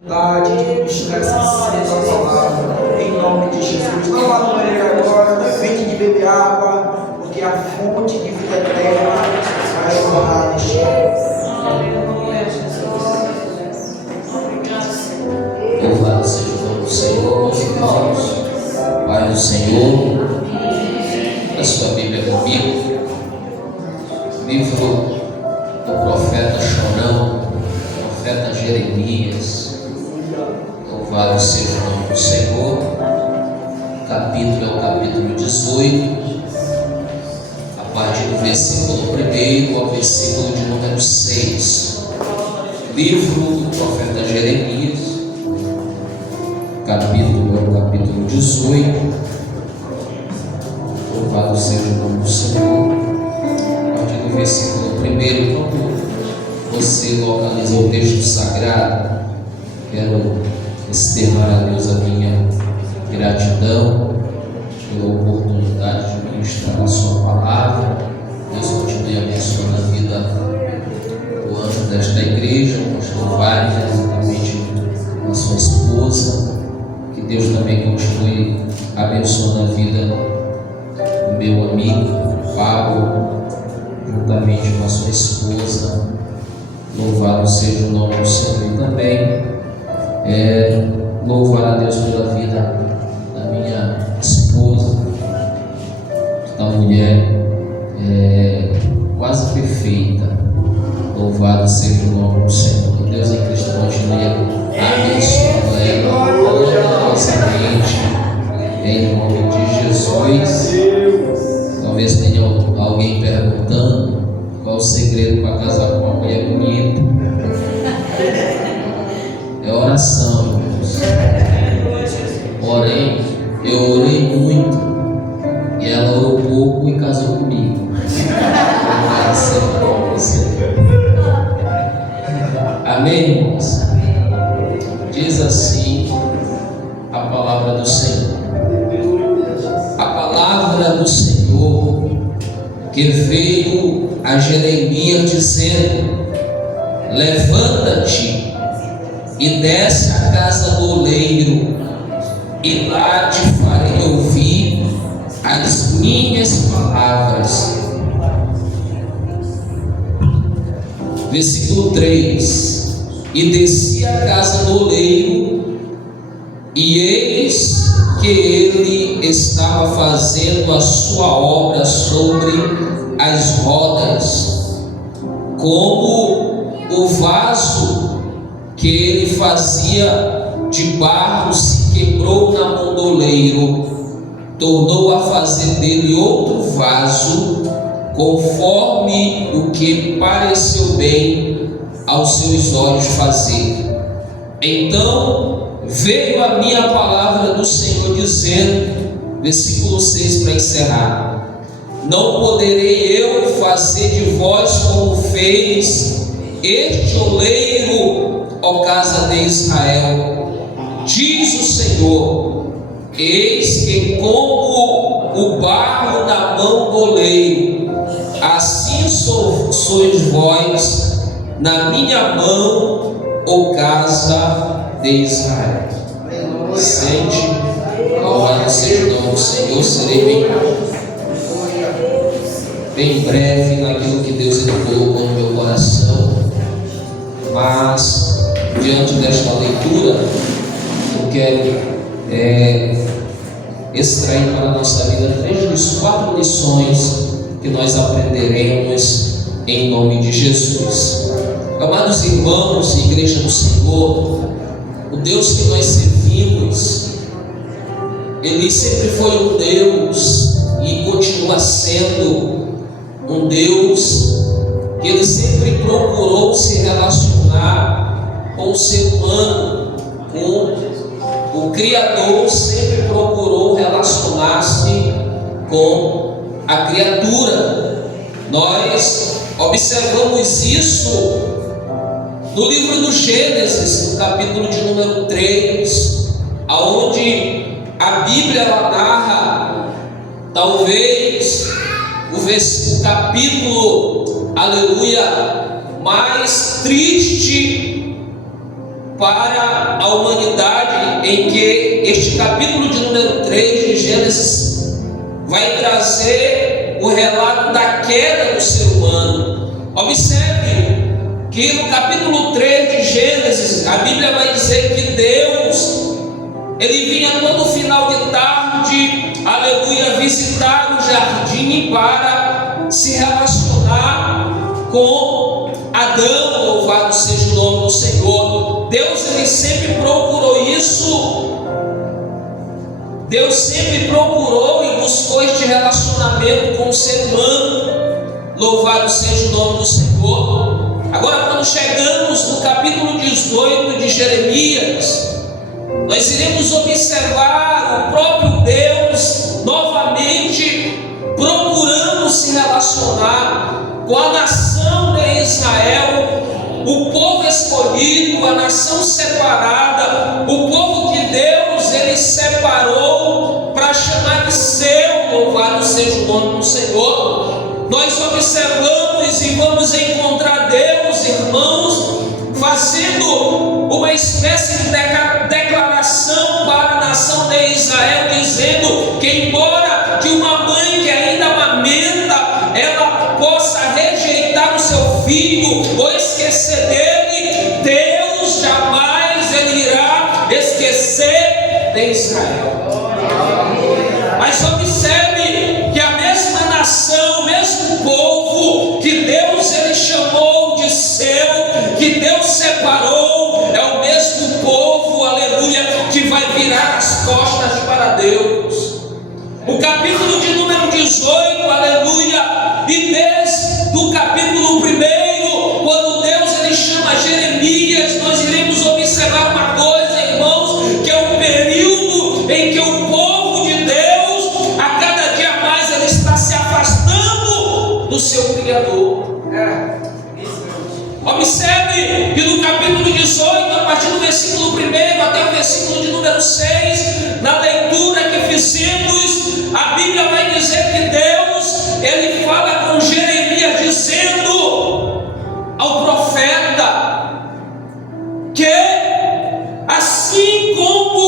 De ministrar essa santa palavra em nome de Jesus. Não vá no banheiro agora, não evite de beber água, porque a fonte de vida eterna vai jorrar neste Louvado seja o nome do Senhor, meus irmãos. Pai do Senhor, a sua Bíblia comigo, livro do profeta Chorão, profeta Jeremias. Louvado seja o nome do Senhor. O capítulo é o capítulo 18, a partir do versículo 1 ao versículo de número 6. Livro do profeta Jeremias, capítulo é o capítulo 18. Louvado seja o nome do Senhor. A partir do versículo 1, quando você localiza o texto sagrado, quero externar a Deus a minha gratidão pela oportunidade de ministrar a sua palavra. Deus continue abençoando a vida do anjo desta igreja, o pastor Wagner, juntamente com a sua esposa. Que Deus também continue abençoando a vida do meu amigo Pablo, juntamente com a sua esposa. Louvado seja o nome do Senhor. E também louvar a Deus pela vida da minha esposa, da mulher quase perfeita. Louvado seja o nome do Senhor. Que Deus em Cristo continue abençoando ela poderosamente, em nome de Jesus. Talvez tenha alguém perguntando qual o segredo para casar com uma mulher bonita. É oração, irmãos. Porém, eu orei muito e ela orou pouco e casou comigo. Amém, irmãos? Diz assim a palavra do Senhor. A palavra do Senhor que veio a Jeremias dizendo: levanta-te e desce à casa do oleiro, e lá te farei ouvir as minhas palavras. Versículo 3: e desci à casa do oleiro, e eis que ele estava fazendo a sua obra sobre as rodas, como o vaso que ele fazia de barro se quebrou na mão do oleiro, tornou a fazer dele outro vaso, conforme o que pareceu bem aos seus olhos fazer. Então veio a minha palavra do Senhor dizendo, versículo 6 para encerrar: não poderei eu fazer de vós como fez este oleiro, ó casa de Israel, diz o Senhor: eis que como o barro na mão do oleiro, assim sois vós na minha mão, ó casa de Israel. Sente, louvado seja o nome do Senhor. Serei bem breve naquilo que Deus colocou no meu coração, mas diante desta leitura eu quero extrair para a nossa vida 4 lições que nós aprenderemos em nome de Jesus. Amados irmãos e igreja do Senhor, o Deus que nós servimos, Ele sempre foi um Deus e continua sendo um Deus que Ele sempre procurou se relacionar com o ser humano, com o Criador, sempre procurou relacionar-se com a criatura. Nós observamos isso no livro do Gênesis, no capítulo de número 3, aonde a Bíblia ela narra talvez o capítulo, aleluia, mais triste para a humanidade, em que este capítulo de número 3 de Gênesis vai trazer o relato da queda do ser humano. Observe que no capítulo 3 de Gênesis, a Bíblia vai dizer que Deus, ele vinha todo final de tarde, aleluia, visitar o jardim para se relacionar com Adão. Louvado seja o nome do Senhor. Deus, ele sempre procurou isso. Deus sempre procurou e buscou este relacionamento com o ser humano. Louvado seja o nome do Senhor. Agora, quando chegamos no capítulo 18 de Jeremias, nós iremos observar o próprio Deus novamente procurando se relacionar com a nação de Israel, o povo escolhido, a nação separada, o povo que Deus ele separou para chamar de seu. Louvado seja o nome do Senhor. Nós observamos e vamos encontrar Deus, irmãos, fazendo uma espécie de declaração para a nação de Israel, dizendo que embora que uma mãe que ainda amamenta, ela possa rejeitar o seu filho ou esquecer dele, Deus jamais ele irá esquecer de Israel. Mas observe que a mesma nação, o mesmo povo que Deus ele chamou de seu, que Deus separou, é o mesmo povo, aleluia, que vai virar as costas para Deus. O capítulo de número 18, aleluia, e desde o capítulo 1, quando Deus ele chama Jeremias, nós iremos observar uma coisa, irmãos, que é um período em que o povo de Deus, a cada dia mais, ele está se afastando do seu Criador. Observe que no capítulo 18, a partir do versículo 1 até o versículo de número 6, na leitura que fizemos, a Bíblia vai dizer que Deus, ele fala com Jeremias dizendo ao profeta que assim como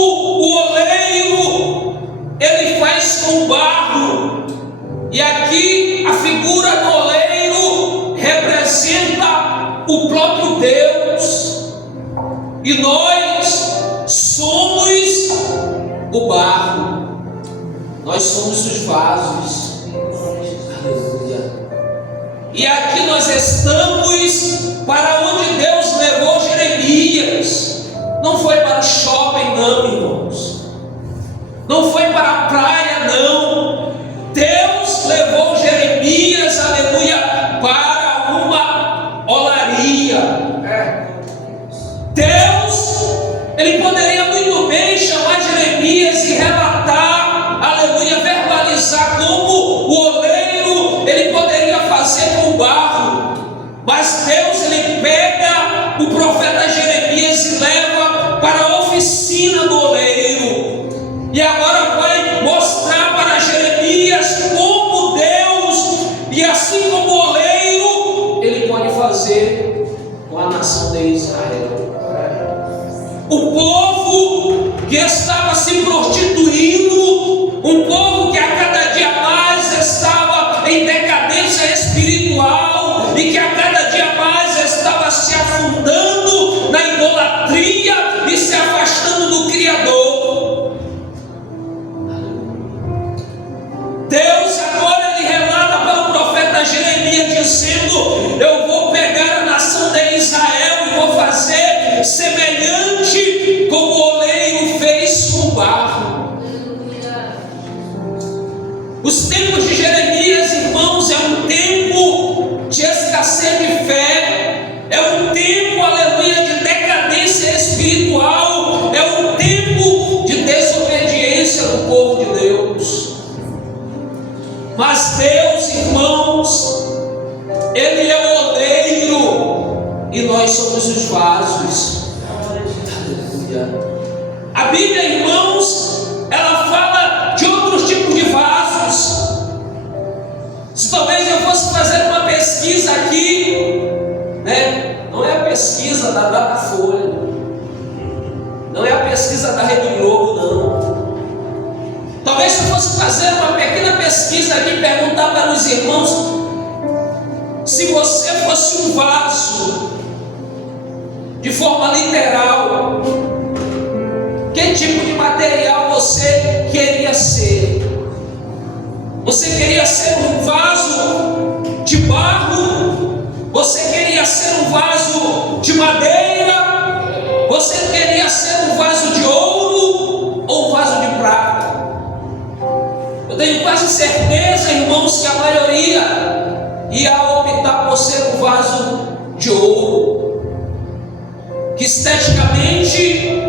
o oleiro ele faz com barro, e aqui a figura do oleiro representa o próprio Deus, e nós somos o barro, nós somos os vasos. Aleluia. E aqui nós estamos para onde Deus levou Jeremias. Não foi para o shopping, não, irmãos. Não foi para a praia, não. Deus levou Jeremias, aleluia, para uma olaria. Deus, ele poderia muito bem chamar Jeremias e relatar, aleluia, verbalizar como o oleiro ele poderia fazer com o barro. Mas Deus, ele pega o profeta Jeremias e leva para a oficina do oleiro. E agora vai mostrar para Jeremias como Deus, e assim como o oleiro, ele pode fazer com a nação de Israel. O povo que estava se prostituindo, um povo que a cada dia mais estava em decadência espiritual e que a cada dia mais estava se afundando na idolatria e se afastando do Criador. Deus agora ele relata para o profeta Jeremias dizendo: eu vou pegar a nação de Israel e vou fazer semelhante como o oleiro fez com o barro. Os tempos de Jeremias, irmãos, é um tempo de escassez de fé, é um tempo, aleluia, de decadência espiritual, é um tempo de desobediência do povo de Deus. Mas Deus, irmãos, ele é o oleiro e nós somos os vasos. Aleluia. A Bíblia, irmãos, ela fala de outros tipos de vasos. Se talvez eu fosse fazer uma pesquisa aqui, né? Não é a pesquisa da Datafolha, pesquisa da Rede Globo, não. Talvez se eu fosse fazer uma pequena pesquisa aqui, perguntar para os irmãos, se você fosse um vaso, de forma literal, que tipo de material você queria ser? Você queria ser um vaso de barro? Você queria ser um vaso de madeira? Você queria ser um vaso de ouro ou um vaso de prata? Eu tenho quase certeza, irmãos, que a maioria ia optar por ser um vaso de ouro, que esteticamente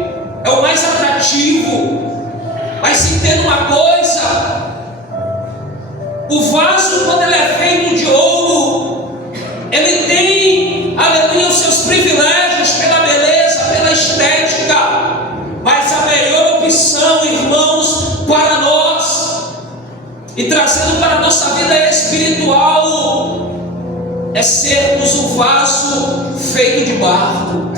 é o mais atrativo. Mas se tem uma coisa, o vaso, quando ele é feito de ouro, ele tem, aleluia, os seus privilégios pela beleza, pela estética. Mas a melhor opção, irmãos, para nós, e trazendo para a nossa vida espiritual, é sermos um vaso feito de barro.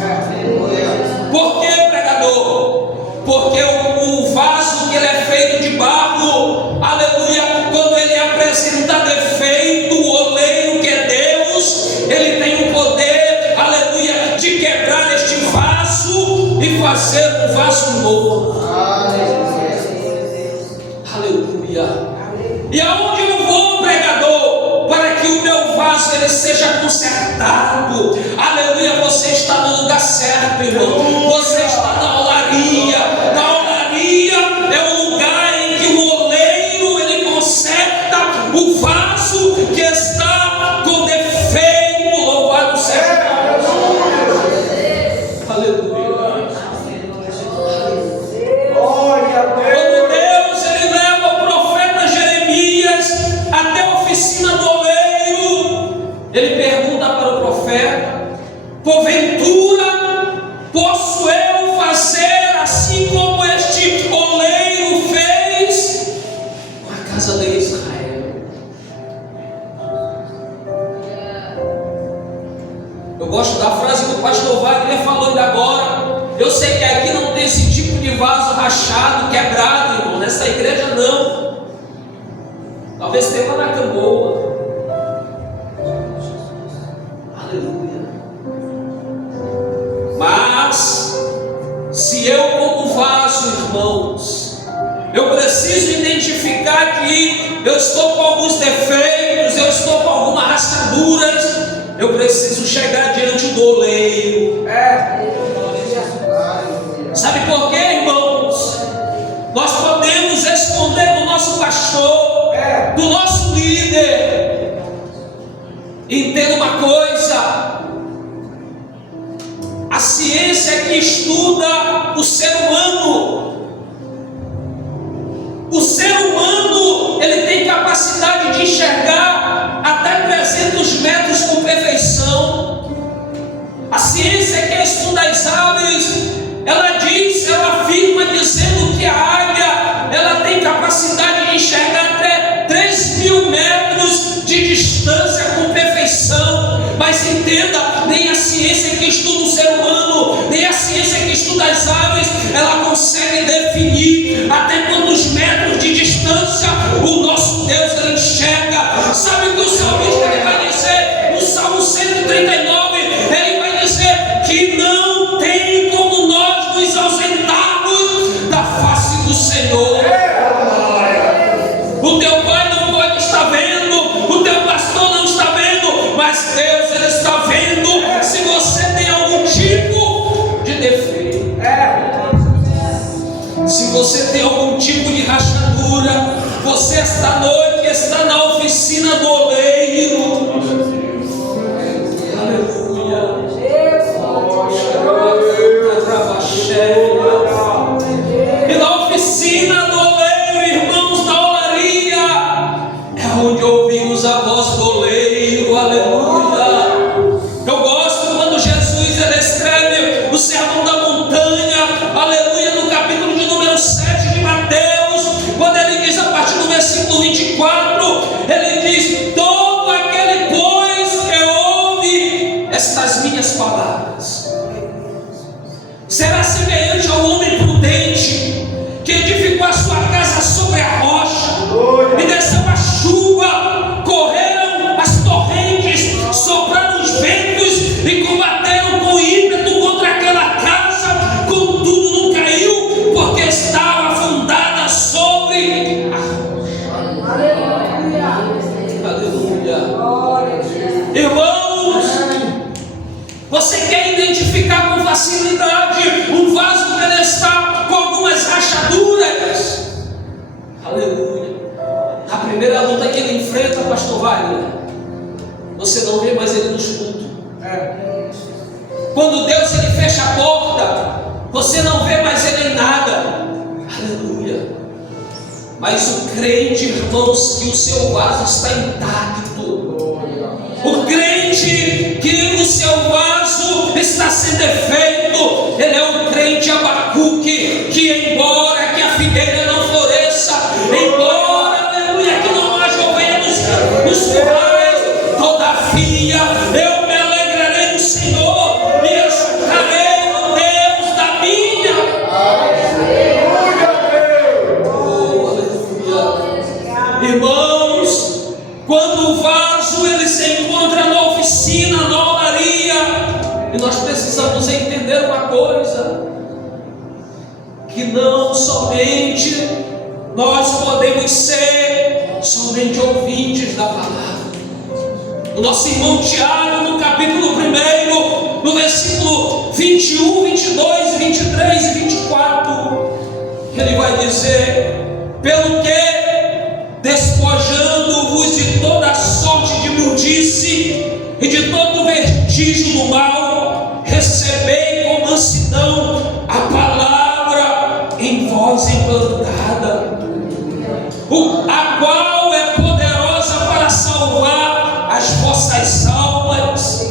Por que, pregador? Porque o vaso que ele é feito de barro, aleluia, quando ele apresenta defeito, o oleiro que é Deus, ele tem o poder, aleluia, de quebrar este vaso e fazer um vaso novo. Aleluia. E aonde eu vou, pregador, para que o meu vaso ele seja consertado? Aleluia, você está no lugar certo, irmão. Você está na olaria. Na olaria é o lugar em que o oleiro ele conserta o vaso que está com defeito. Louvado seja Deus. Aleluia. Quando Deus ele leva o profeta Jeremias até a oficina do oleiro, ele pergunta para o profeta: porventura posso eu fazer assim como este oleiro fez com a casa de Israel? Eu gosto da frase que o pastor Wagner falou ainda agora. Eu sei que aqui não tem esse tipo de vaso rachado, quebrado, irmão. Nessa igreja não. Talvez tenha lá na Camboa. Aleluia. Mas se eu como vaso, irmãos, eu preciso identificar que eu estou com alguns defeitos, eu estou com algumas rachaduras, eu preciso chegar diante do oleiro. Sabe por quê, irmãos? Nós podemos esconder do nosso pastor, do nosso líder. Entenda uma coisa: a ciência que estuda o ser humano, ele tem capacidade de enxergar até 300 metros com perfeição. A ciência que estuda as aves, ela afirma dizendo que a águia, ela tem capacidade de enxergar até 3.000 metros de distância com perfeição. Mas entenda, nem a ciência que estuda o ser humano, nem a ciência que estuda as aves, ela consegue definir até quantos metros de distância o nosso Deus ele enxerga. Sabe o que o salmista ele vai dizer? No Salmo 139, ele vai dizer que não tem como nós nos ausentarmos da face do Senhor. O teu pai não pode estar vendo, o teu pastor não está vendo, mas Deus ele está vendo se você tem algum tipo de defeito. Se você tem algum tipo de rachadura, você esta noite está na oficina do oleiro. Aleluia. E na oficina do oleiro, irmãos, na olaria, é onde ouvimos a voz do oleiro. Aleluia. Eu gosto quando Jesus ele escreve o Sermão da Montanha, aleluia, no capítulo de número 7 de Mateus, quando ele diz a partir do versículo 24, ele diz: está com algumas rachaduras. Aleluia. Na primeira luta que ele enfrenta, pastor Wagner, você não vê mais ele nos cultos. Quando Deus ele fecha a porta, você não vê mais ele em nada. Aleluia. Mas o crente, irmãos, que o seu vaso está intacto, o crente que o seu vaso está sem defeito, ele é o crente Abacuque, que embora que a figueira não floresça, embora, aleluia, que não haja ovelhas nos currais, todavia eu me alegrarei no Senhor e exultarei no Deus da minha. Irmãos, quando o vaso ele se encontra na oficina, na olaria, e nós precisamos entender uma coisa, que não somente nós podemos ser somente ouvintes da palavra. O nosso irmão Tiago, no capítulo 1, no versículo 21, 22, 23 e 24, ele vai dizer: pelo que, despojando-vos de toda a sorte de imundície e de todo vestígio do mal, recebei com mansidão a palavra em vós implantada, a qual é poderosa para salvar as vossas almas.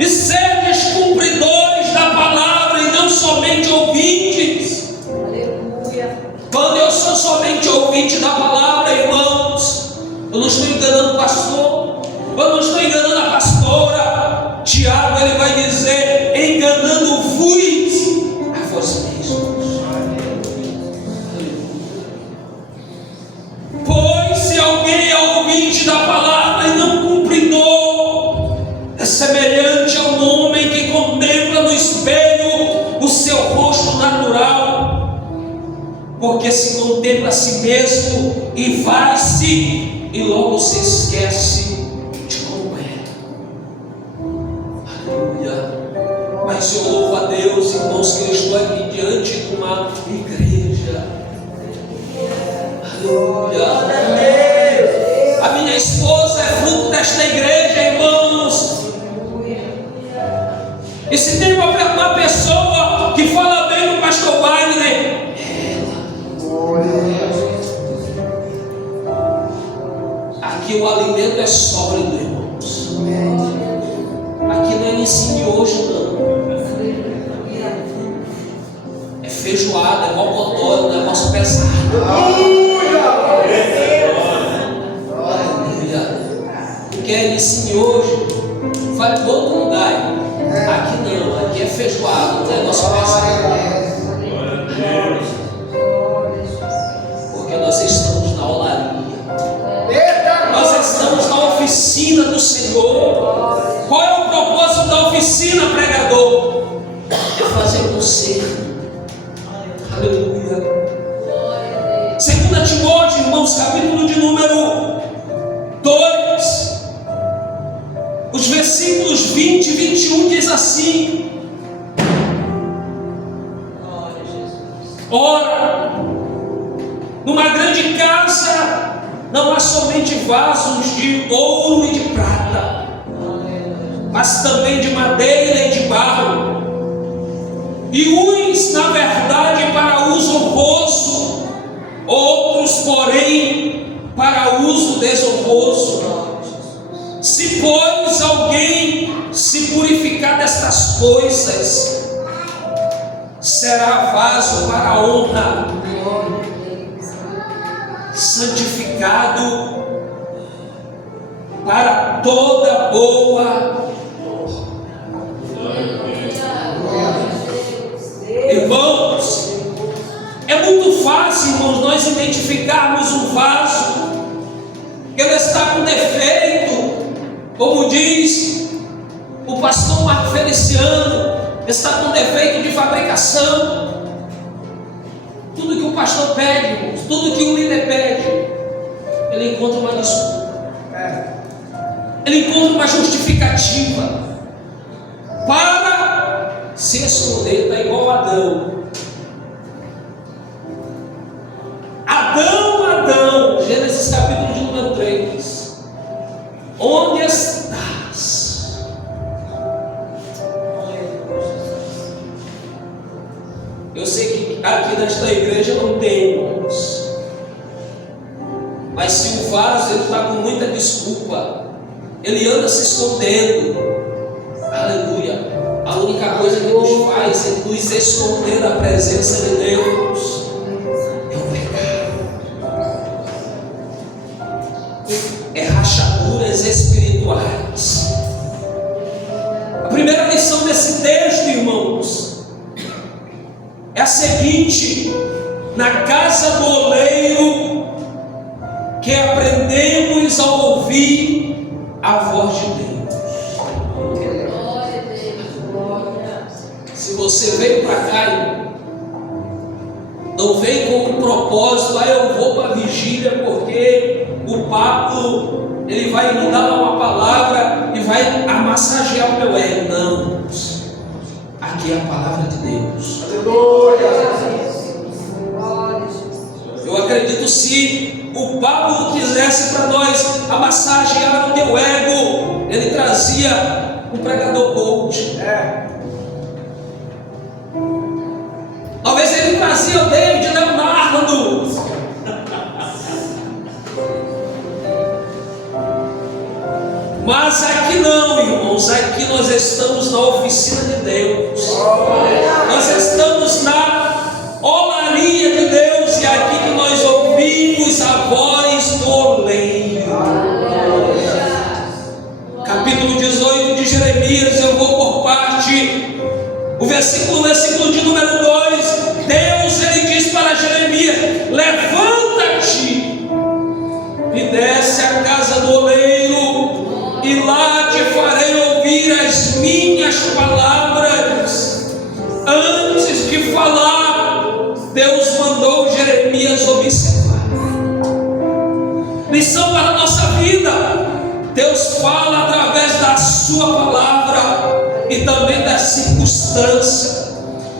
E sedes cumpridores da palavra e não somente ouvintes. Quando eu sou somente ouvinte da palavra, irmãos, eu não estou enganando o pastor, eu não estou enganando a pastora. Tiago ele vai dizer: enganando-vos a vós mesmos. Pois se alguém é ouvinte da palavra e não cumpridor, é semelhante a um homem que contempla no espelho o seu rosto natural, porque se contempla a si mesmo e vai-se e logo se esquece de como é. Aleluia. Mas eu louvo a Deus, irmãos, que eu estou aqui diante de uma igreja. Aleluia. A minha esposa é fruto desta igreja, irmãos. E se tem uma pessoa que fala bem do pastor Wagner, aqui o alimento é sólido, irmãos. Aqui não é ensino hoje, não. É feijoada, é mocotó, é um negócio pesado. Quer ensino hoje, vai para outro lugar. Aqui não, aqui é feijoada, um negócio pesado. Porque nós estamos na olaria. Nós estamos na oficina do Senhor. Qual é o propósito da oficina, pregador? É fazer conserto. Aleluia. 2 Timóteo, irmãos, capítulo de número 2, os versículos 20 e 21 diz assim: ora, numa grande casa não há somente vasos de ouro e de prata, mas também de madeira e de barro, e uns, na verdade, para uso honroso, outros, porém, para uso desonroso. Se, pois, alguém se purificar destas coisas, será vaso para a honra, santificado para toda boa. Irmãos, é muito fácil, irmãos, nós identificarmos um vaso que ele está com defeito, como diz o pastor Marco Feliciano, está com defeito de fabricação. Tudo que o pastor pede, irmãos, tudo que o líder pede, ele encontra uma desculpa, ele encontra uma justificativa para se esconder. Está igual Adão, sei que aqui nesta igreja não tem, irmãos. Mas se o vaso ele está com muita desculpa, ele anda se escondendo. Aleluia. A única coisa que nos faz é nos esconder da presença de Deus é o pecado, é rachaduras espirituais. A primeira lição desse texto, irmãos, é a seguinte: na casa do oleiro, que aprendemos a ouvir a voz de Deus. Se você veio para cá, irmão, não vem com um propósito, eu vou para a vigília porque o Pablo ele vai me dar uma palavra e vai massagear o meu ego. Não, aqui é a palavra de Deus. Eu acredito, se o Pablo quisesse para nós massagear o teu ego, ele trazia um pregador coach. Talvez ele trazia o David Leonardo. Mas aqui não, irmãos. Aqui nós estamos na oficina de Deus. Nós estamos na olaria de Deus. E é aqui que nós ouvimos a voz do oleiro. Capítulo 18 de Jeremias, eu vou por parte. O versículo de número 2, Deus ele diz para Jeremias: levanta-te e desce à casa do oleiro, e lá te farei ouvir as minhas palavras. Antes de falar, Deus mandou Jeremias observar. Lição para a nossa vida: Deus fala através da sua palavra e também das circunstâncias.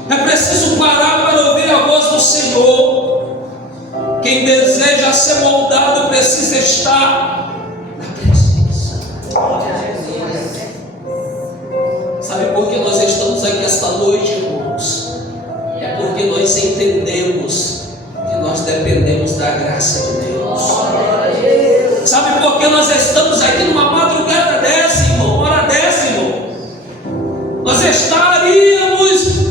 É preciso parar para ouvir a voz do Senhor. Quem deseja ser moldado precisa estar na presença. Sabe por que nós estamos aqui esta noite, irmãos? É porque nós entendemos que nós dependemos da graça de Deus. Sabe por que nós estamos aqui numa madrugada dessa, irmão? Hora dessa, irmão? Nós estaríamos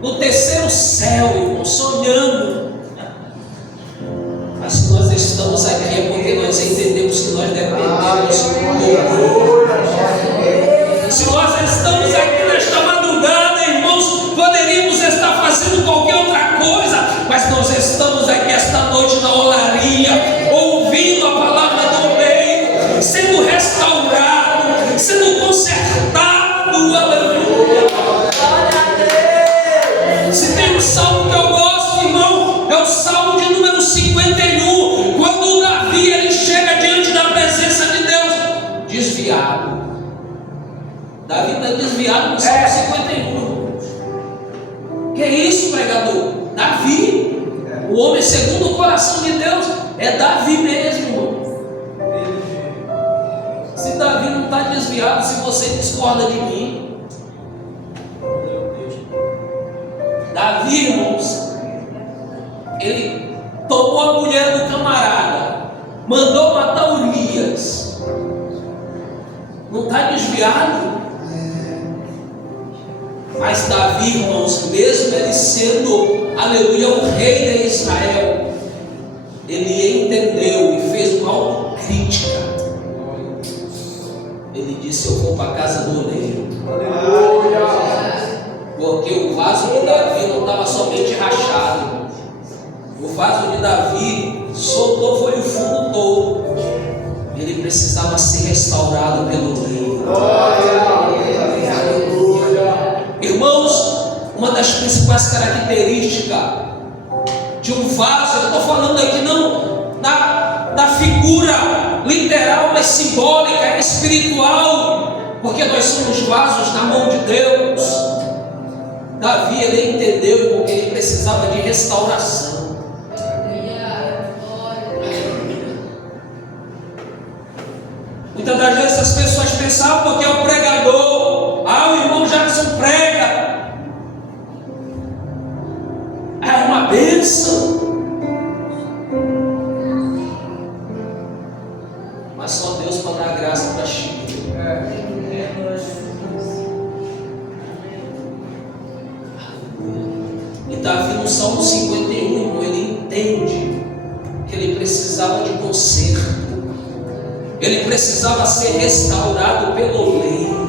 no terceiro céu, irmão, sonhando. Mas nós estamos aqui é porque nós entendemos que nós dependemos do Deus. Se nós estamos aqui nesta madrugada, irmãos, poderíamos estar fazendo qualquer outra coisa, mas nós estamos aqui esta noite na olaria, ouvindo a palavra do oleiro, sendo restaurado, sendo consertado. Aleluia. Se tem um salmo que eu gosto, irmão, é o salmo de número 51, quando o Davi ele chega diante da presença de Deus, desviado. Davi está desviado no salmo 51. Que é isso, pregador? Davi, o homem segundo o coração de Deus, é Davi mesmo, irmão. Se Davi não está desviado, se você discorda de mim, Davi, irmãos, ele tomou a mulher do camarada, mandou matar Urias. Não está desviado? Mas Davi, irmãos, mesmo ele sendo, aleluia, o rei de Israel, ele entendeu e fez uma autocrítica. Ele disse: eu vou para a casa do oleiro. Porque o vaso de Davi não estava somente rachado. O vaso de Davi soltou, foi o fundo todo. Ele precisava ser restaurado pelo oleiro. Irmãos, uma das principais características de um vaso, eu estou falando aqui não da figura literal, mas simbólica, espiritual, porque nós somos vasos na mão de Deus. Davi, ele entendeu porque ele precisava de restauração. Muitas das vezes as pessoas pensavam porque é o pregador, o irmão Jackson prega. bênção. Mas só Deus para dar graça para Chico. E Davi no Salmo 51, irmão, ele entende que ele precisava de conserto. Ele precisava ser restaurado pelo oleiro.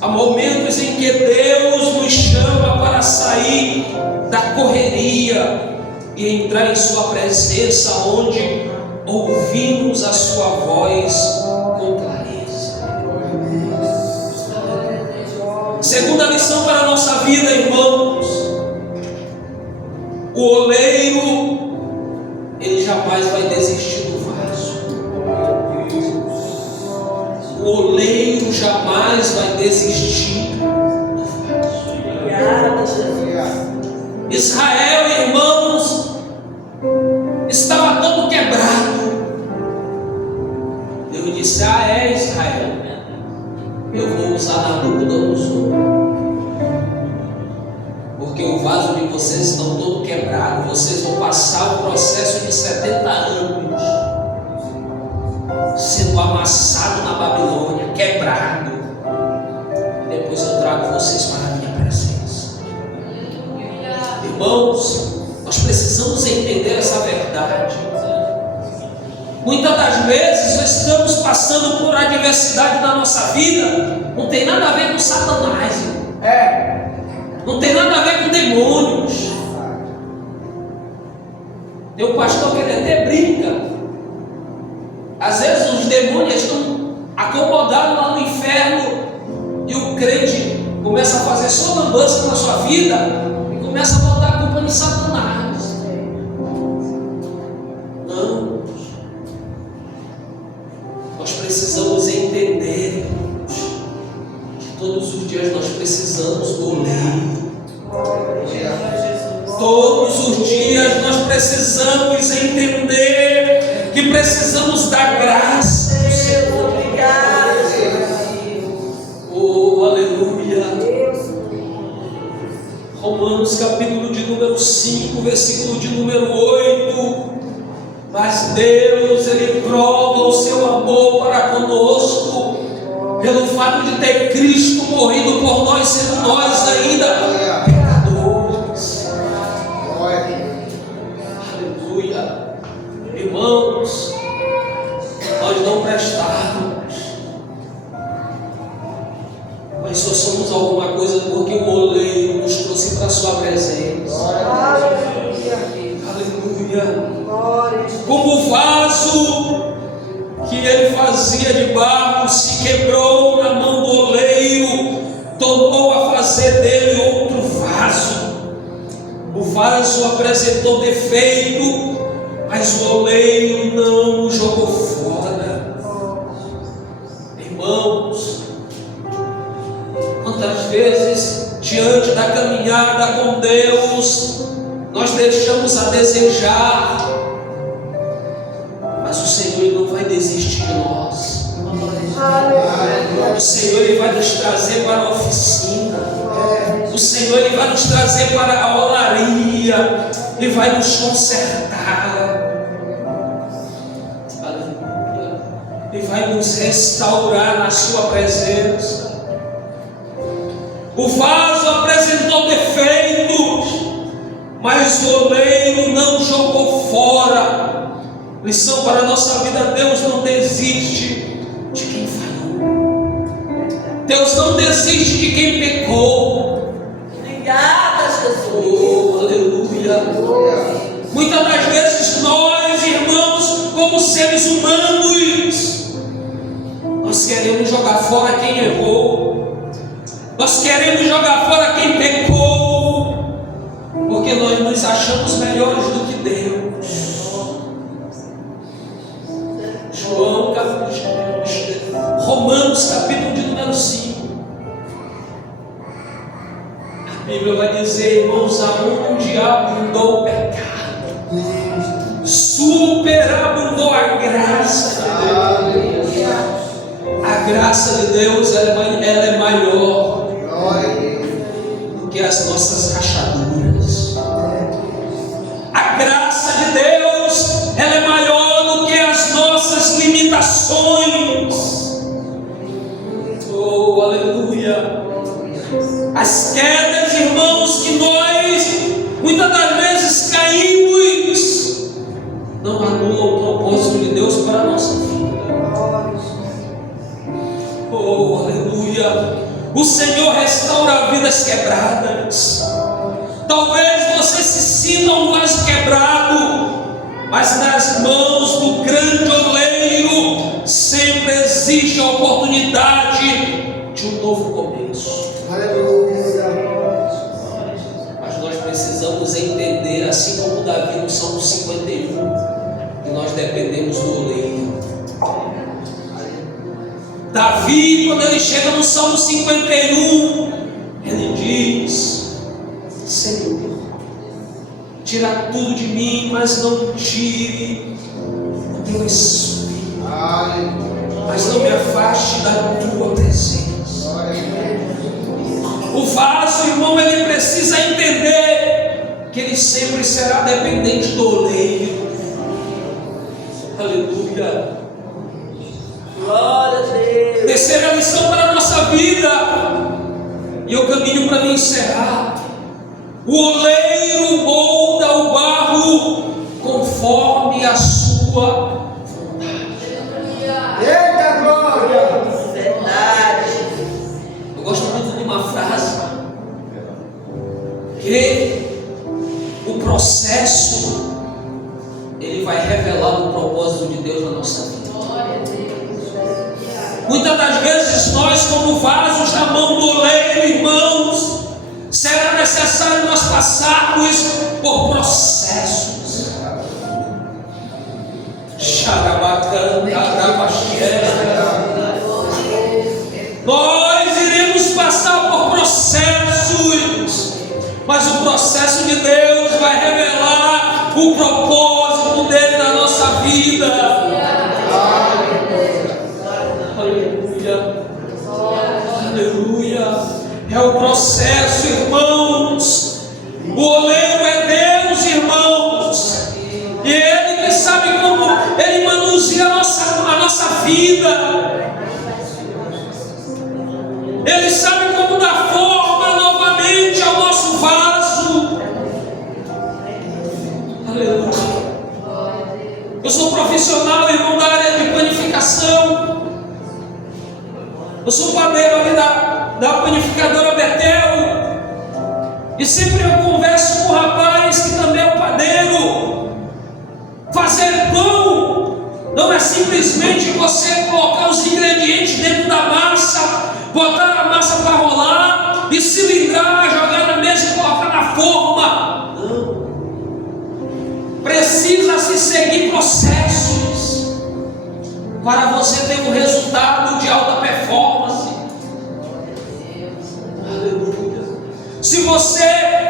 Há momentos em que Deus nos chama para sair da correria e entrar em sua presença, onde ouvimos a sua voz com clareza. Segunda lição para a nossa vida, irmãos: o oleiro, ele jamais vai desistir do vaso. O oleiro jamais vai desistir do vaso. Israel, irmãos, estava todo quebrado. Deus disse: Israel, eu vou usar Nabucodonosor, porque o vaso de vocês estão todo quebrado. Vocês vão passar o processo de 70 anos sendo amassado na Babilônia, quebrado. Depois eu trago vocês para a minha presença. Irmãos, nós precisamos entender essa verdade. Muitas das vezes nós estamos passando por adversidade na nossa vida. Não tem nada a ver com Satanás, não tem nada a ver com demônios. Tem um pastor que ele até brinca. Às vezes os demônios estão acomodados lá no inferno e o crente começa a fazer só lambança na sua vida e começa a botar a culpa em Satanás. Não. Nós precisamos entender que todos os dias nós precisamos do oleiro. Todos os dias nós precisamos entender que precisamos da graça do Senhor. Oh, aleluia. Romanos capítulo de número 5, versículo de número 8. Mas Deus, Ele prova o seu amor para conosco pelo fato de ter Cristo morrido por nós, sendo nós ainda pecadores. Aleluia. Irmãos, nós não prestamos, mas só somos alguma coisa porque o oleiro nos trouxe para a sua presença. Aleluia. Como o vaso que ele fazia de barro se quebrou na mão do oleiro, tornou a fazer dele outro vaso. O vaso apresentou defeito, mas o oleiro não o jogou fora. Irmãos, quantas vezes diante da caminhada com Deus nós deixamos a desejar, mas o Senhor Ele não vai desistir de nós. O Senhor Ele vai nos trazer para a oficina. O Senhor Ele vai nos trazer para a olaria. Ele vai nos consertar. Aleluia. Ele vai nos restaurar na sua presença. O vaso apresentou defeitos, mas o oleiro não jogou fora. Lição para a nossa vida: Deus não desiste de quem falhou. Deus não desiste de quem pecou. Obrigada, Jesus. Oh, aleluia. Muitas das vezes nós, irmãos, como seres humanos, nós queremos jogar fora quem errou. Nós queremos jogar fora quem pecou, porque nós nos achamos melhores do que Deus. Romanos capítulo de número 5. A Bíblia vai dizer, irmãos, aonde abundou o pecado, superabundou a graça de Deus. A graça de Deus ela é maior do que as nossas rachaduras. A graça de Deus, ela é maior do que as nossas limitações. Oh, aleluia. As quedas, irmãos, que nós muitas das vezes caímos, não anulam o propósito de Deus para a nossa vida. Oh, aleluia. O Senhor restaura vidas quebradas. Talvez você se sinta um vaso quebrado, mas nas mãos do grande oleiro sempre existe a oportunidade de um novo começo. Mas nós precisamos entender, assim como Davi no Salmo 51, que nós dependemos do oleiro. Davi, quando ele chega no Salmo 51, ele diz: Senhor, tira tudo de mim, mas não tire o teu espírito, mas não me afaste da tua presença. O vaso, irmão, ele precisa entender que ele sempre será dependente do oleiro. Aleluia. Glória a Deus. Terceira lição para a nossa vida, e eu caminho para me encerrar. O oleiro molda o barro conforme a sua vontade. Eita glória! Verdade. Eu gosto muito de uma frase, que o processo ele vai revelar o propósito de Deus na nossa vida. Muitas das vezes nós, como vasos na mão do oleiro, irmãos, será necessário nós passarmos por processos. Nós iremos passar por processos, mas o processo de Deus vai revelar o propósito dele na nossa vida. Aleluia. Aleluia. É o processo, irmãos. O oleiro é Deus, irmãos. E Ele que sabe como Ele manuseia a nossa vida. Ele sabe como dar forma novamente ao nosso vaso. Aleluia. Eu sou profissional, irmão, da área de panificação. Eu sou padeiro ali da panificadora Betel. E sempre eu converso com o rapaz que também é o padeiro. Fazer pão não é simplesmente você colocar os ingredientes dentro da massa, botar a massa para rolar e cilindrar, jogar na mesa e colocar na forma. Não. Precisa-se seguir processos para você ter um resultado de alta performance. Aleluia. Se você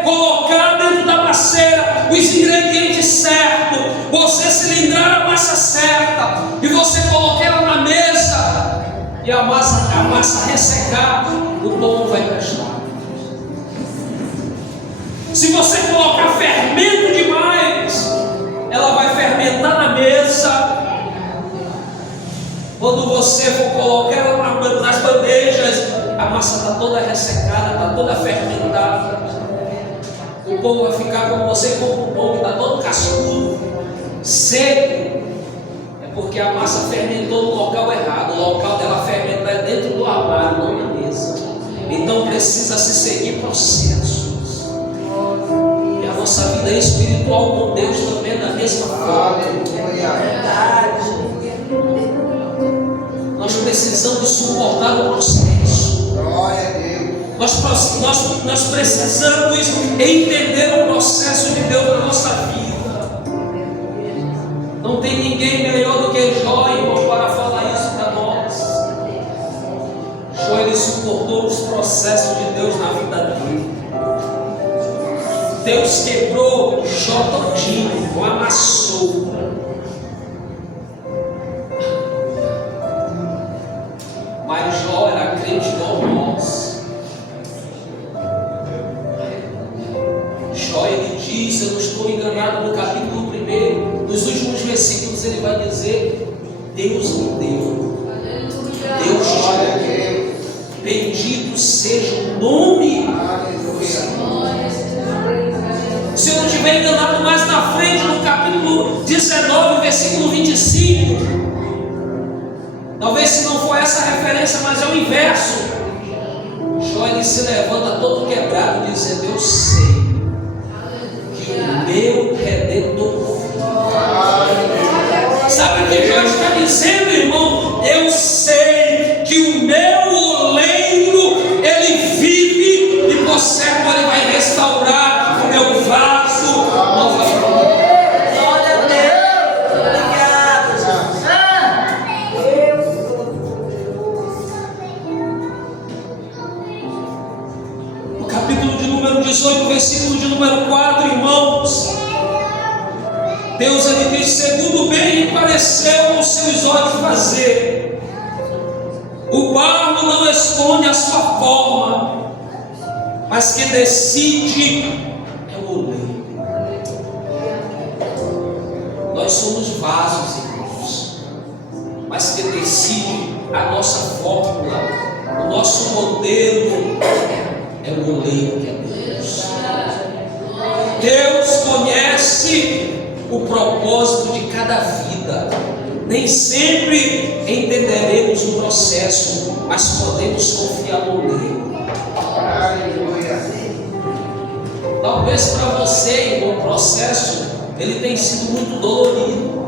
colocar dentro da macieira os ingredientes certos, você cilindrar a massa certa e você colocar ela na mesa e a massa ressecar, o pão não vai prestar. Se você colocar fermento demais, ela vai fermentar na mesa. Quando você for colocar ela nas bandejas, a massa está toda ressecada, está toda fermentada. O pão vai ficar como você compra um pão que está todo cascudo, seco. É porque a massa fermentou no local errado. O local dela fermentar é dentro do armário, não na mesa. Então precisa se seguir processos. E a nossa vida espiritual com Deus também é da mesma forma. Verdade. Nós precisamos suportar o processo. Glória a Deus. Nós precisamos entender o processo de Deus na nossa vida. Não tem ninguém melhor do que Jó, irmão, para falar isso para nós. Jó, ele suportou os processos de Deus na vida dele. Deus quebrou Jó todinho, o amassou. Mas Jó era crente igual nós. se eu não estou enganado, no capítulo 1, nos últimos versículos, ele vai dizer: Deus me deu. Deus te deu. Bendito seja o nome do Senhor. Se eu não estiver enganado, mais na frente, no capítulo 19, versículo 25, talvez se não for essa referência, mas é o inverso. Jó, ele se levanta todo quebrado, dizendo: eu sei que o meu Redentor. Sabe o que Jó está dizendo, irmão? Eu sei que o meu oleiro, ele vive, e por certo ele vai restaurar o meu vaso novamente. Glória a Deus. Obrigado, No capítulo de número 18, versículo de número 4, irmãos, Deus, ele diz: segundo bem lhe pareceu aos seus olhos fazer, o barro não esconde a sua forma, mas quem decide é o oleiro. Nós somos vasos, irmãos, mas quem decide a nossa fórmula, o nosso modelo, é o oleiro, que é Deus. Deus conhece o propósito de cada vida. Nem sempre entenderemos o processo, mas podemos confiar no oleiro. Talvez para você, irmão, o processo ele tem sido muito dolorido.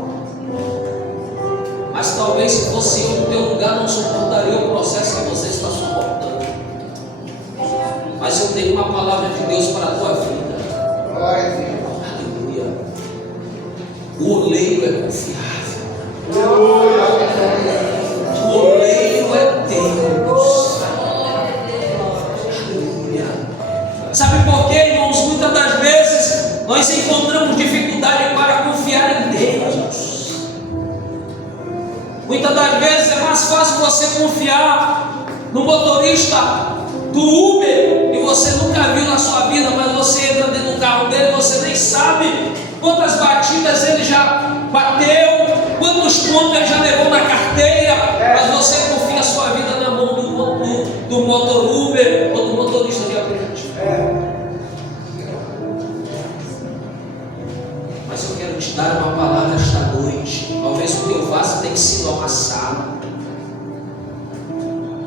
Mas talvez se fosse eu no teu lugar, não suportaria o processo que você está suportando. Mas eu tenho uma palavra de Deus para a tua vida. Aleluia. O oleiro é confiável. O oleiro é Deus. Aleluia. Sabe por quê, irmãos? Muitas das vezes nós encontramos dificuldade para confiar em Deus. Muitas das vezes é mais fácil você confiar no motorista do Uber, e você nunca viu na sua vida, mas você entra dentro do carro dele, você nem sabe quantas batidas ele já bateu, quantos pontos ele já levou na carteira, mas você confia a sua vida na mão do motor Uber ou do motorista de aplicativo. Mas eu quero te dar uma palavra esta noite. Talvez o teu vaso tenha sido amassado.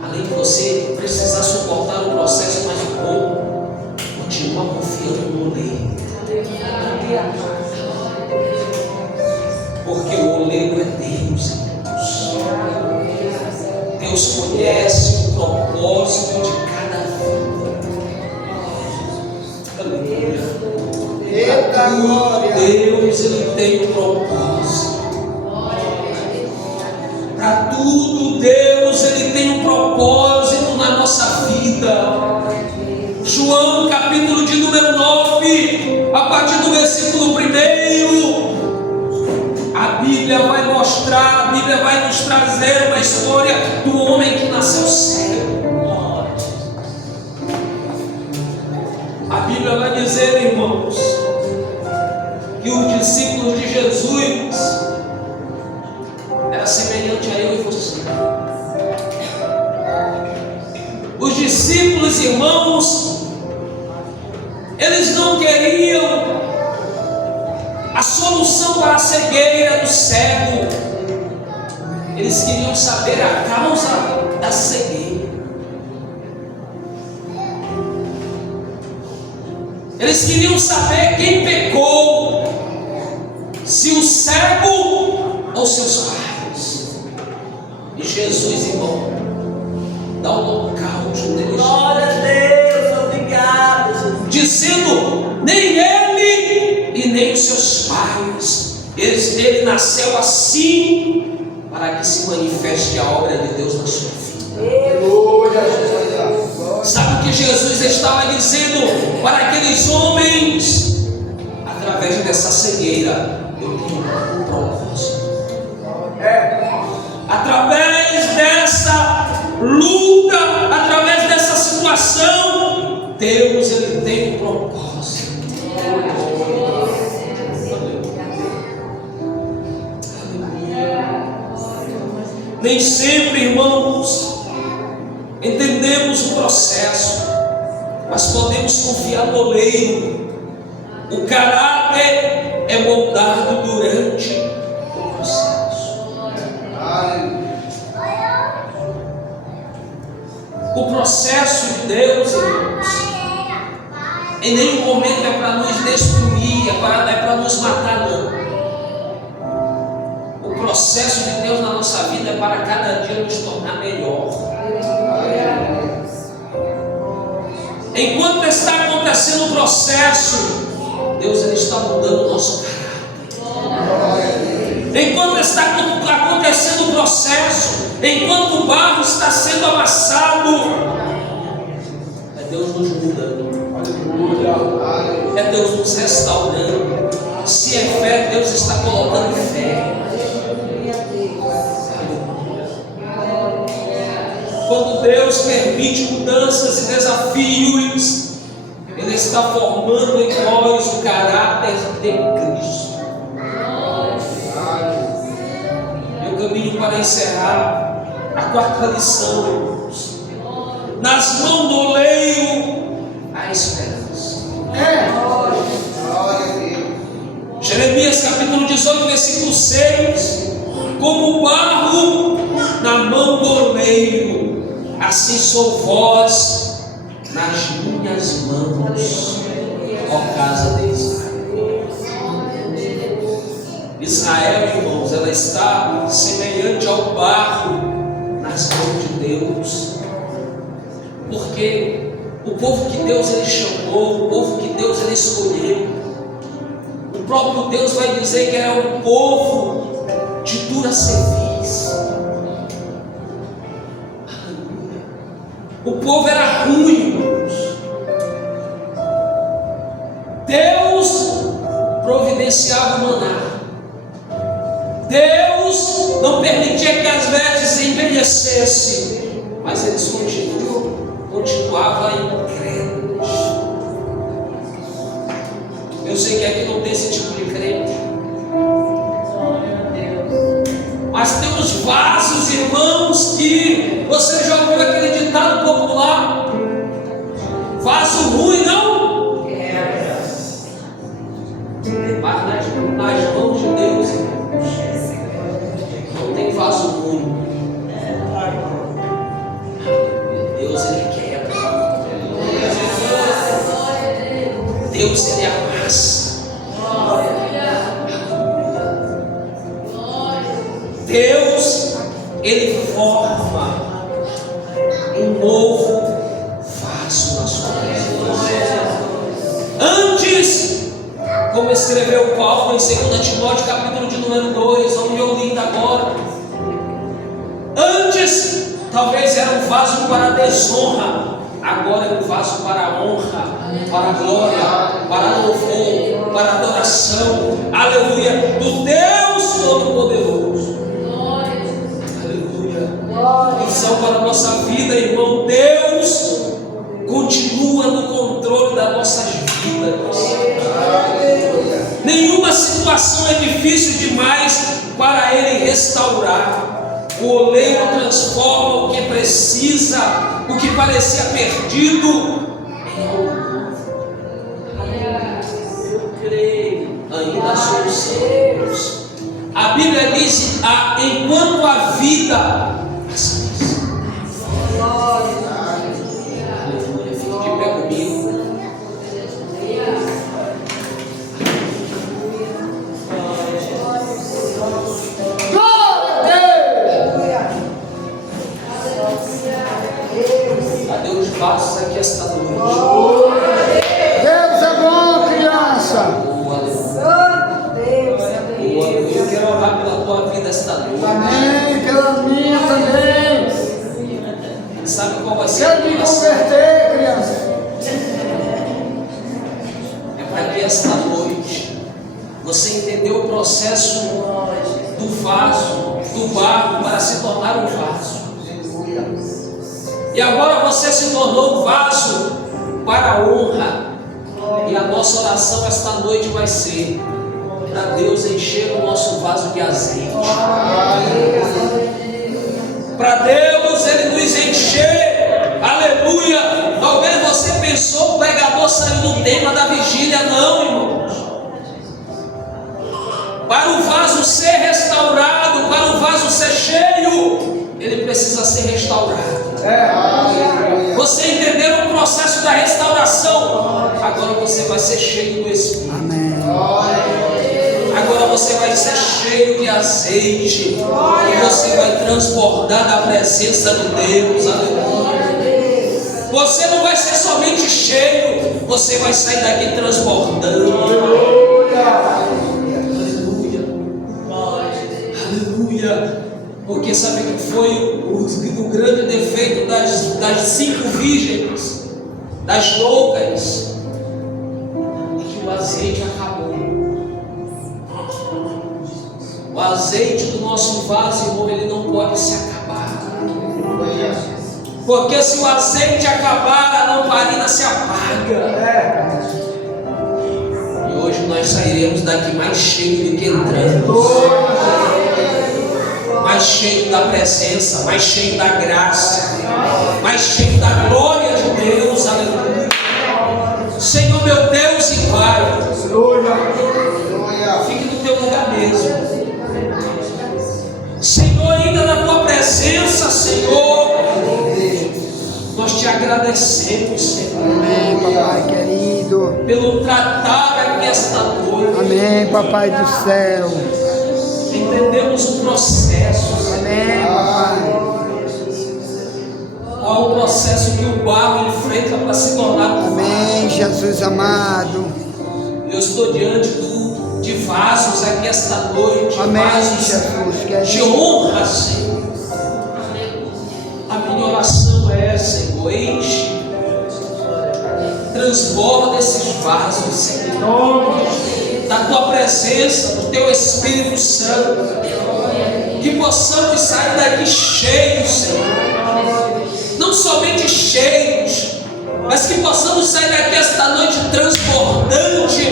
Além de você precisar suportar o processo mais um pouco, continua confiando no oleiro. Porque o oleiro é Deus, irmãos. Deus conhece o propósito de cada vida. Eita glória! Deus, ele tem um propósito. Para tudo, Deus, ele tem um propósito na nossa vida. João, capítulo de número 9, a partir do versículo 1, a Bíblia vai mostrar, a Bíblia vai nos trazer uma história do homem que nasceu cego. A Bíblia vai dizer, irmãos, que os discípulos de Jesus era semelhante a eu e você. Os discípulos, irmãos, eles não queriam a solução para a cegueira do cego. Eles queriam saber a causa da cegueira. Eles queriam saber quem pecou, se o cego ou seus pais. E Jesus, irmão, dá um nocaute neles. Glória a Deus, obrigado, Jesus. Dizendo: nem ele e nem os seus pais. Ele nasceu assim para que se manifeste a obra de Deus na sua vida. Sabe o que Jesus estava dizendo para aqueles homens? Através dessa cegueira, eu tenho um propósito. Através dessa luta, através dessa situação, Deus, ele tem um propósito. Nem sempre, irmãos, entendemos o processo, mas podemos confiar no oleiro. O caráter é moldado durante o processo. O processo de Deus, irmãos, em nenhum momento é para nos destruir, é para nos matar, não. O processo de Deus na nossa vida é para cada dia nos tornar melhor. Enquanto está acontecendo o processo, Deus ele está mudando o nosso caráter. Enquanto está acontecendo o processo, enquanto o barro está sendo amassado, é Deus nos mudando, é Deus nos restaurando. Se é fé, Deus está colocando fé. Quando Deus permite mudanças e desafios, Ele está formando em nós o caráter de Cristo. Eu caminho para encerrar a quarta lição, irmãos. Nas mãos do oleiro há esperança. Jeremias capítulo 18, versículo 6. Como o barro na mão do oleiro, assim sou vós nas minhas mãos, ó casa de Israel. Israel, irmãos, ela está semelhante ao barro nas mãos de Deus, porque o povo que Deus ele chamou, o povo que Deus ele escolheu, o próprio Deus vai dizer que era um povo de dura cerviz. O povo era ruim, irmãos. Deus providenciava o maná. Deus não permitia que as vestes envelhecessem, mas eles continuavam incrédulos. Eu sei que aqui não tem esse tipo de crente, mas tem uns vasos, irmãos, que você já ouviu aquele ditado popular: vaso ruim, não? Mas nas mãos de Deus, irmãos, não tem vaso ruim. Deus ele quebra, Deus ele amassa. Deus, ele forma um novo vaso na sua vida. Antes, como escreveu Paulo em 2 Timóteo capítulo de número 2, onde eu li agora, antes talvez era um vaso para a desonra, agora é um vaso para a honra, para a glória, para a louvor, para a adoração, aleluia, do Deus Todo-Poderoso. Visão para a nossa vida, irmão. Deus continua no controle das nossas vidas. Nenhuma situação é difícil demais para Ele restaurar. O oleiro transforma o que precisa, o que parecia perdido, em algo. Eu creio, ainda somos salvos. A Bíblia diz: enquanto a vida. Aleluia, fique de pé comigo. Cadê os vasos aqui esta noite? Deus é bom, criança. Eu quero orar pela tua vida esta noite. Amém, pela minha também. Sabe qual vai ser? Quero me converter, criança. É para que esta noite você entendeu o processo do vaso, do barro, para se tornar um vaso. E agora você se tornou um vaso para a honra. E a nossa oração esta noite vai ser para Deus encher o nosso vaso de azeite. para Deus Ele nos encher. Aleluia. Talvez você pensou que o pregador saiu do tema da vigília. Não, irmãos. Para o vaso ser restaurado, para o vaso ser cheio, ele precisa ser restaurado. Você entendeu o processo da restauração? Agora você vai ser cheio do Espírito. Agora você vai ser cheio de azeite. E você vai transbordar da presença de Deus. Aleluia. Você não vai ser somente cheio, você vai sair daqui transbordando. Aleluia. Porque sabe que foi o grande defeito das 5 virgens, das loucas, é que o azeite acabou. O azeite do nosso vaso, irmão, ele não pode se acabar. Porque se o azeite acabar, a lamparina se apaga. E hoje nós sairemos daqui mais cheio do que entramos. Mais cheio da presença, mais cheio da graça, mais cheio da glória de Deus. Aleluia. Senhor meu Deus e Pai, fique no teu lugar mesmo. Senhor, ainda na tua presença, Senhor, nós te agradecemos, Senhor. Amém, papai querido. Pelo tratar aqui esta noite. Amém, papai do céu. Entendemos o processo. Amém, papai. Qual o processo que o barro enfrenta para se tornar um Amém, vaso. Jesus amado. Eu estou diante de vasos aqui esta noite. Amém, Vasos Jesus. de honra, Senhor. A minha oração é, Senhor, enche, transborda esses vasos, Senhor, da tua presença, do teu Espírito Santo, que possamos sair daqui cheios, Senhor, não somente cheios, mas que possamos sair daqui esta noite transbordante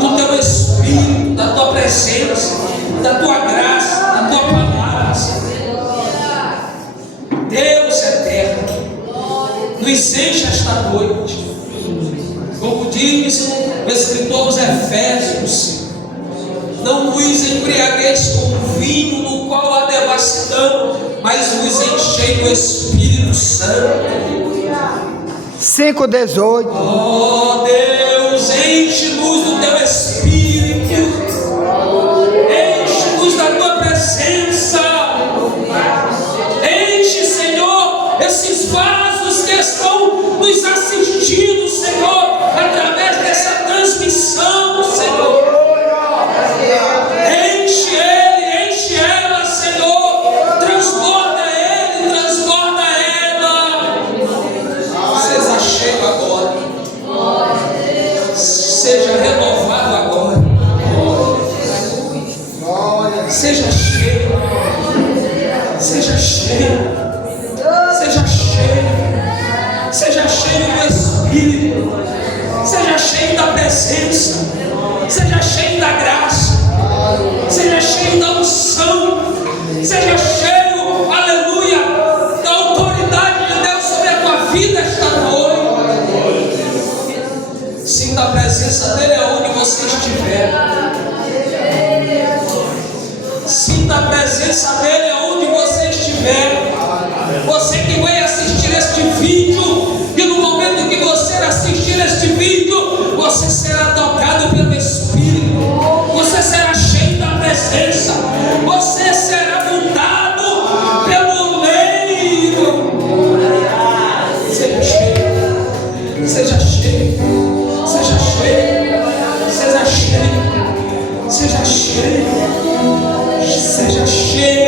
do teu Espírito, da tua presença, da tua graça, da tua palavra, Senhor. Deus eterno, nos enche esta noite, como diz o escritor dos Efésios: não vos embriagueis com vinho no qual há devassidão, mas vos enchei do Espírito Santo. 5:18. Oh Deus, enche-nos do teu Espírito, enche-nos da tua presença, enche, Senhor, esses vasos que estão nos assistindo, Senhor, através dessa transmissão, Senhor. Enche ele, enche ela, Senhor, transborda ele, transborda ela. Seja cheio agora, seja renovado agora, seja cheio, seja cheio, seja cheio, seja cheio do Espírito, seja cheio da presença, seja cheio da graça, seja cheio da unção, seja cheio, aleluia, da autoridade de Deus sobre a tua vida esta noite. Sinta a presença dele aonde você estiver. Sinta a presença dele aonde você estiver. Você que vai assistir este vídeo, e no momento que você assistir este vídeo, você será tocado pelo Espírito, você será cheio da presença, você será mudado pelo oleiro. Seja cheio, seja cheio, seja cheio, seja cheio, seja cheio, seja cheio.